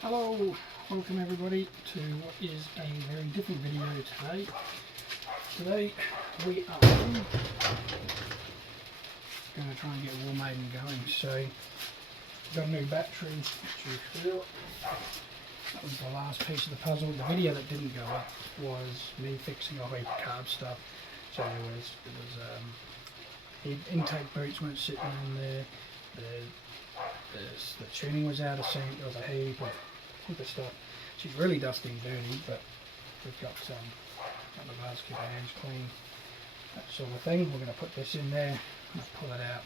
Hello, welcome everybody to what is a very different video today. Today we are going to try and get War Maiden going. So we've got a new battery, which you feel. That was the last piece of the puzzle. The video that didn't go up was me fixing a heap of carb stuff. So the intake boots weren't sitting in there. The tuning was out of sync. There was a heap of stuff. She's really dusty and dirty, but we've got the basket hands clean, that sort of thing. We're going to put this in there, pull it out,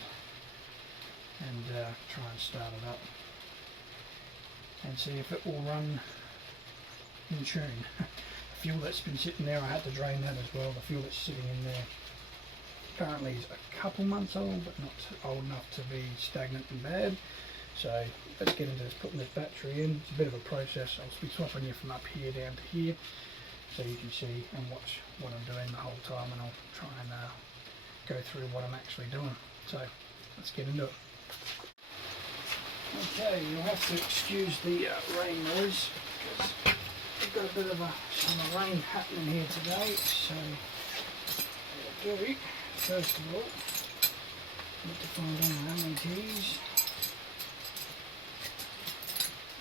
and try and start it up and see if it will run in tune. The fuel that's been sitting there, I had to drain that as well. The fuel that's sitting in there currently is a couple months old, but not old enough to be stagnant and bad. So let's get into putting this battery in. It's a bit of a process. I'll be swapping you from up here down to here, so you can see and watch what I'm doing the whole time, and I'll try and go through what I'm actually doing. So let's get into it. Okay, you'll have to excuse the rain noise because we've got a bit of some rain happening here today. So what I'll do, first of all, need to find all my Allen keys.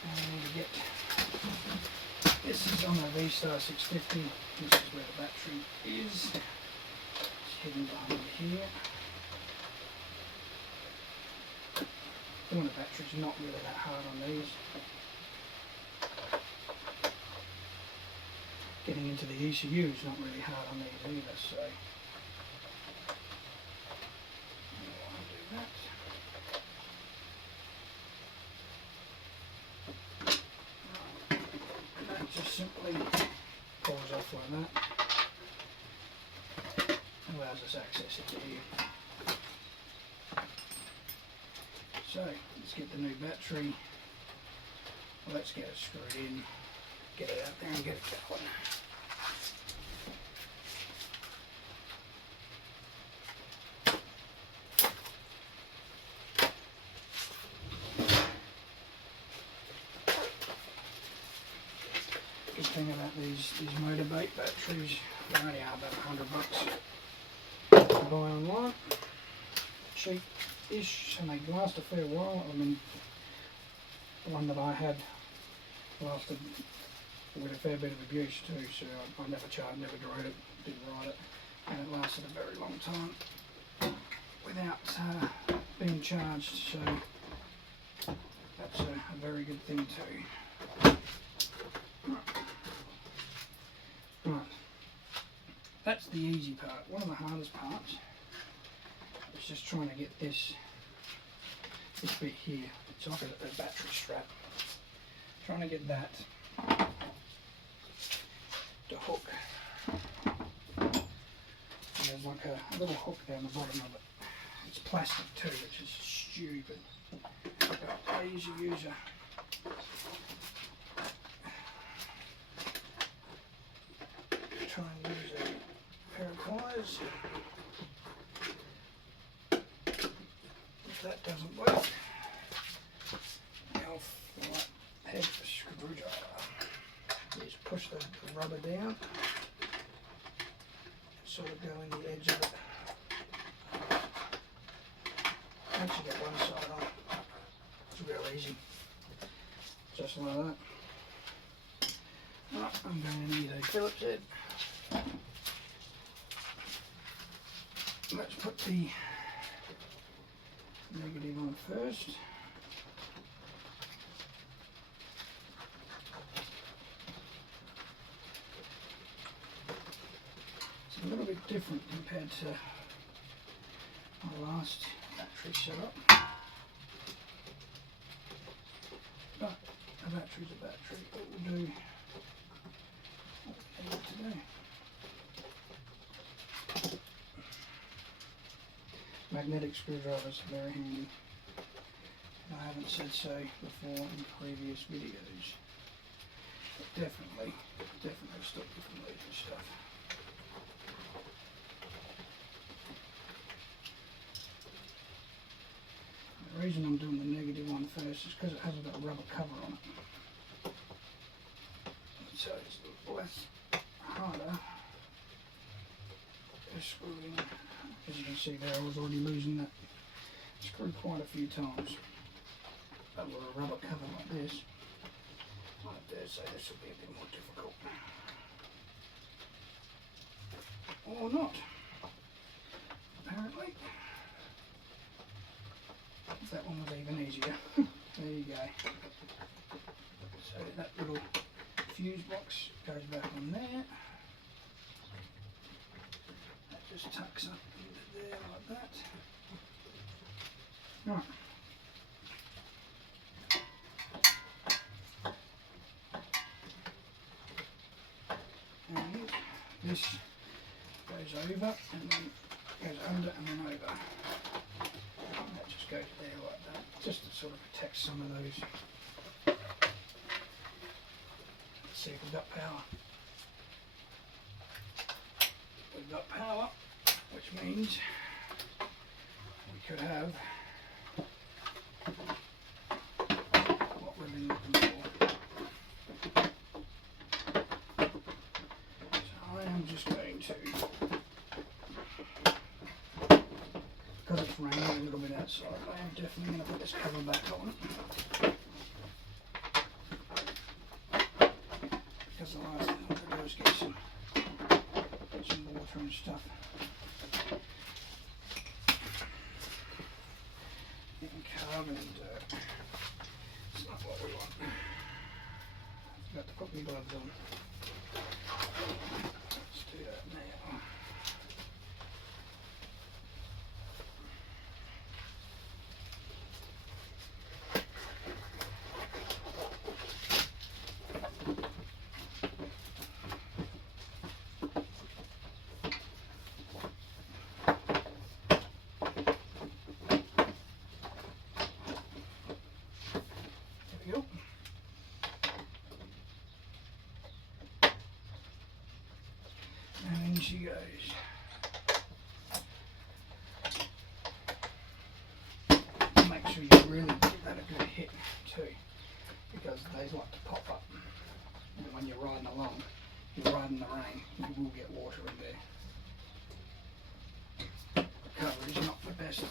I need to get, this is on a Vstar 650, this is where the battery is, it's hidden behind here. Doing the battery's not really that hard on these. Getting into the ECU is not really hard on these either, so I'll do that. Just simply pulls off like that, allows us access into here. So let's get the new battery, let's get it screwed in, get it out there and get it going. Good thing about these motorbike batteries, they only are about $100 to buy online. Cheap-ish, and they last a fair while. I mean, the one that I had lasted with a fair bit of abuse too, so I never charged, never drove it, didn't ride it, and it lasted a very long time without being charged, so that's a very good thing too. Right, that's the easy part. One of the hardest parts is just trying to get this bit here. It's like a battery strap. Trying to get that to hook. And there's like a little hook down the bottom of it. It's plastic too, which is stupid. But I usually use a try and use a pair of pliers. If that doesn't work, I'll head the screwdriver. Just push the rubber down, sort of go in the edge of it. Once you get one side on, it's real easy. Just like that. Right, I'm going to need a Phillips head. Let's put the negative on first. It's a little bit different compared to my last battery setup, but a battery's a battery. It will do what we need it to do. Magnetic screwdrivers are very handy. I haven't said so before in previous videos. But definitely stop you from losing stuff. reason I'm doing the negative one first is because it hasn't got a rubber cover on it. So it's less harder to screw in. As you can see there, I was already losing that screw quite a few times. Over a rubber cover like this, I dare say this will be a bit more difficult. Or not, apparently. If that one was even easier. There you go. So that little fuse box goes back on there. That just tucks up into there like that. Right. And this goes over and then goes under and then over. And that just goes there like that, just to sort of protect some of those. Let's see if we've got power. We've got power, which means we could have what we've been looking for. I'm just going to, because it's raining a little bit outside, I am definitely going to put this cover back on. Because the last thing I'm going to do is get some water and stuff. And carbon and dirt. It's not what we want. I've got to put my gloves on. Let's do that now. There we go. And in she goes. Make sure you really give that a good hit too, because they like to pop up. And when you're riding along, you're riding the rain, you will get water in there. The cover is not the best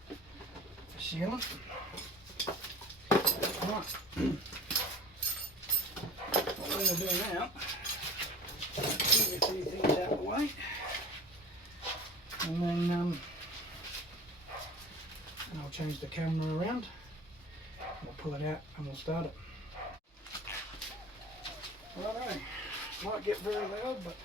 for sealant. Right. What we're going to do now, get a few things out of the way, and then I'll change the camera around, we'll pull it out and we'll start it. Righto, might get very loud, but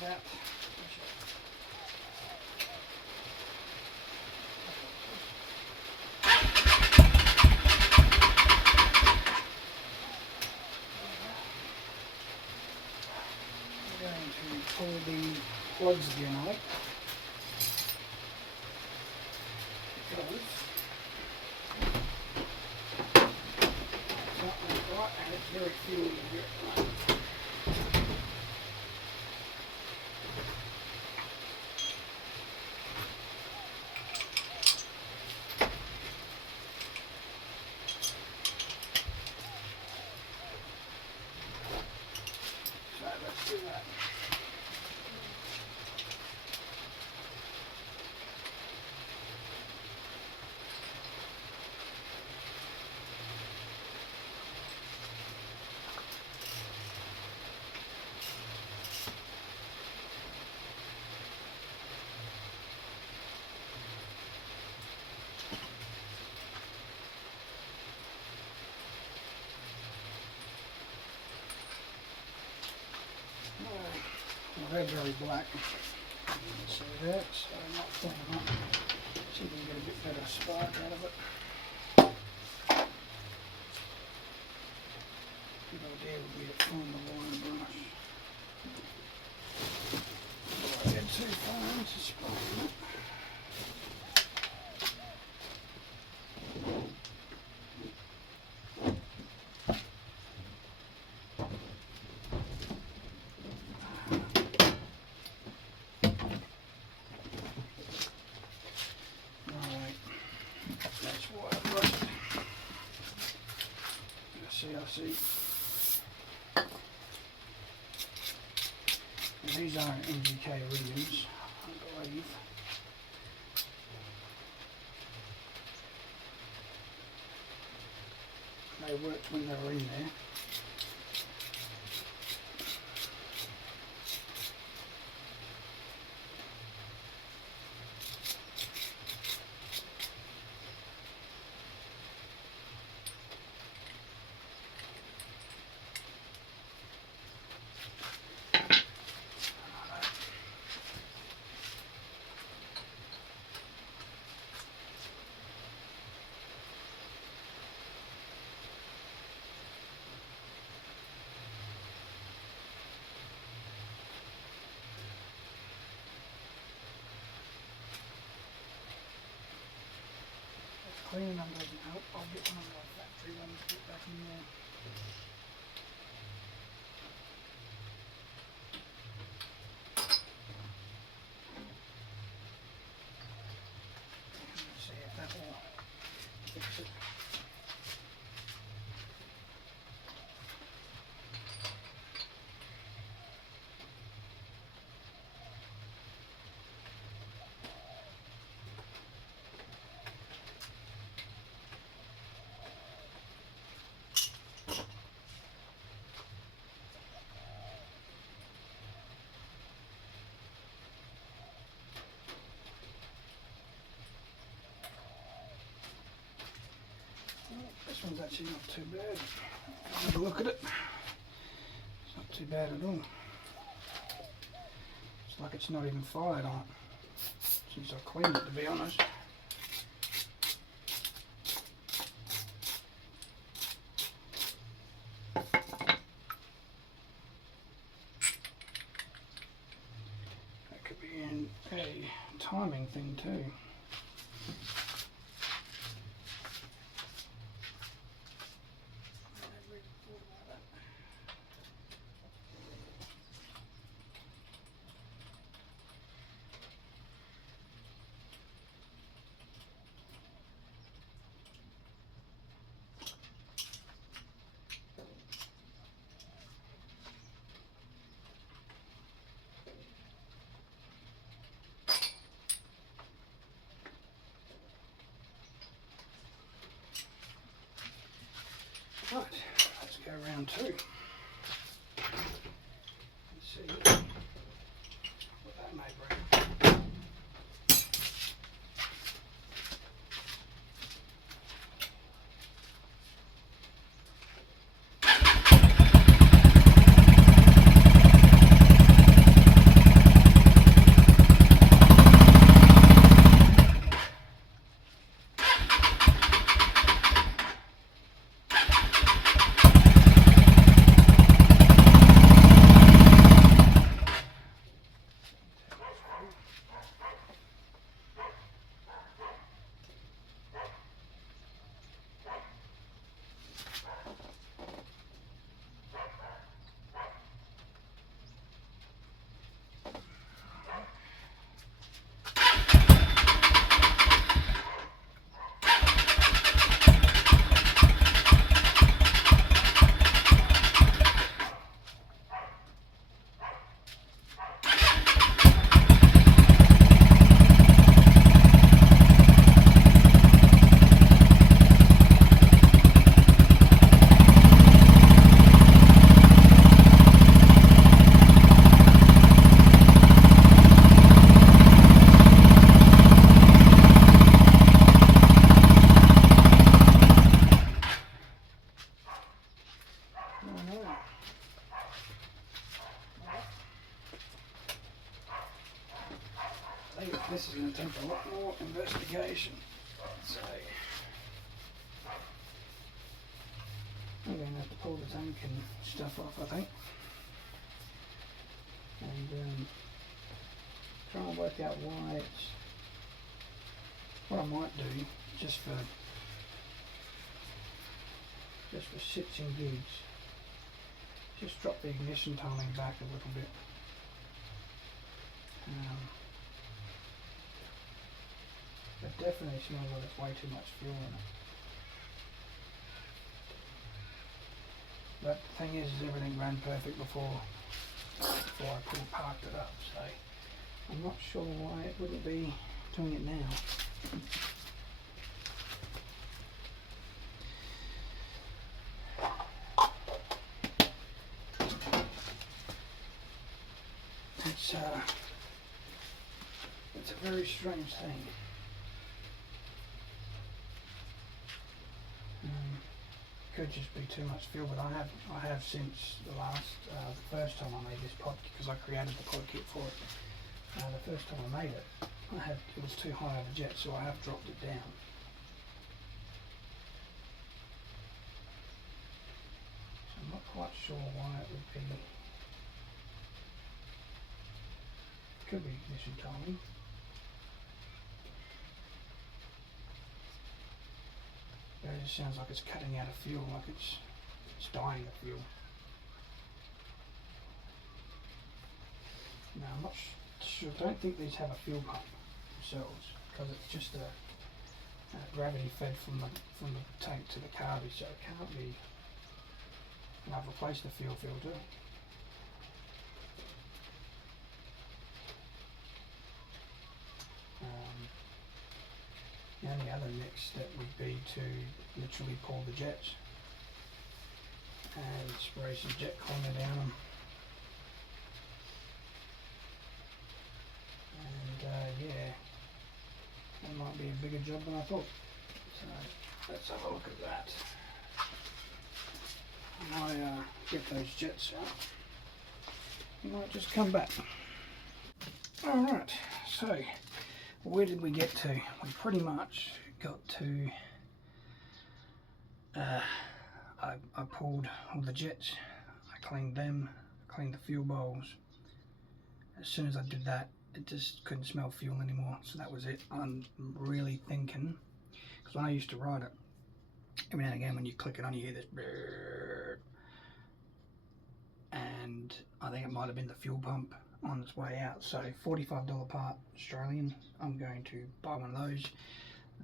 that. We're going to pull the plugs again out. Because very few here. So let's do that. Well, they're very black. You can see that, so I'm not pulling up. See if we can get a bit better spark out of it. Good idea would be to form the line brush. Before I get too far into spraying it. See, these are NGK iridiums, I believe. They worked when they were in there. Cleaning them doesn't help. I'll get one of the factory ones to get back in there. Let's see if that will fix it. This one's actually not too bad. Have a look at it. It's not too bad at all. It's like it's not even fired on it since I cleaned it, to be honest. That could be in a timing thing too. Right, let's go round two. Let's see what that may bring. this is going to take a lot more investigation. So I'm going to have to pull the tank and stuff off, I think, and try and work out why it's. What I might do, just for shits and gigs, just drop the ignition towing back a little bit. It definitely smells like there's way too much fuel in it. But the thing is everything ran perfect before I parked it up, so I'm not sure why it wouldn't be doing it now. It's a very strange thing. Could just be too much fuel, but I have since the first time I made this pod, because I created the pod kit for it. The first time I made it, it was too high of a jet, so I have dropped it down. So I'm not quite sure why it would be. Could be ignition timing. But it just sounds like it's cutting out of fuel, like it's dying of fuel. Now I'm not sure, I don't think these have a fuel pump themselves, because it's just a gravity fed from the tank to the carby, so it can't be. And I've replaced the fuel filter. The only other next step would be to literally pull the jets and spray some jet cleaner down them. And yeah, that might be a bigger job than I thought. So let's have a look at that. When I get those jets out, you might just come back. Alright, so where did we get to? We pretty much got to, I pulled all the jets, I cleaned them, cleaned the fuel bowls. As soon as I did that, it just couldn't smell fuel anymore, so that was it. I'm really thinking, because when I used to ride it, every now and again when you click it on you hear this brrr, and I think it might have been the fuel pump on its way out. So $45 part Australian, I'm going to buy one of those.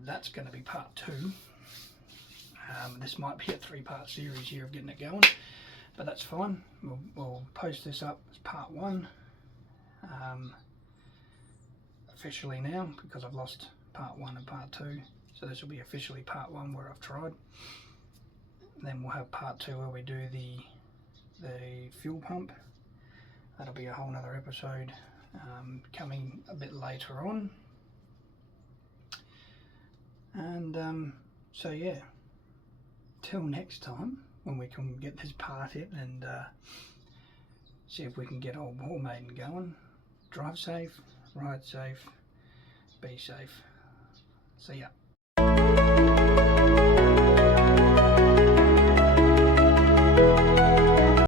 That's going to be part 2. This might be a 3-part series here of getting it going, but that's fine. We'll post this up as part 1 officially now, because I've lost part 1 and part 2, so this will be officially part 1 where I've tried. Then we'll have part 2 where we do the fuel pump. That'll be a whole nother episode coming a bit later on. And so yeah, till next time when we can get this part in and see if we can get old War Maiden going. Drive safe, ride safe, be safe. See ya.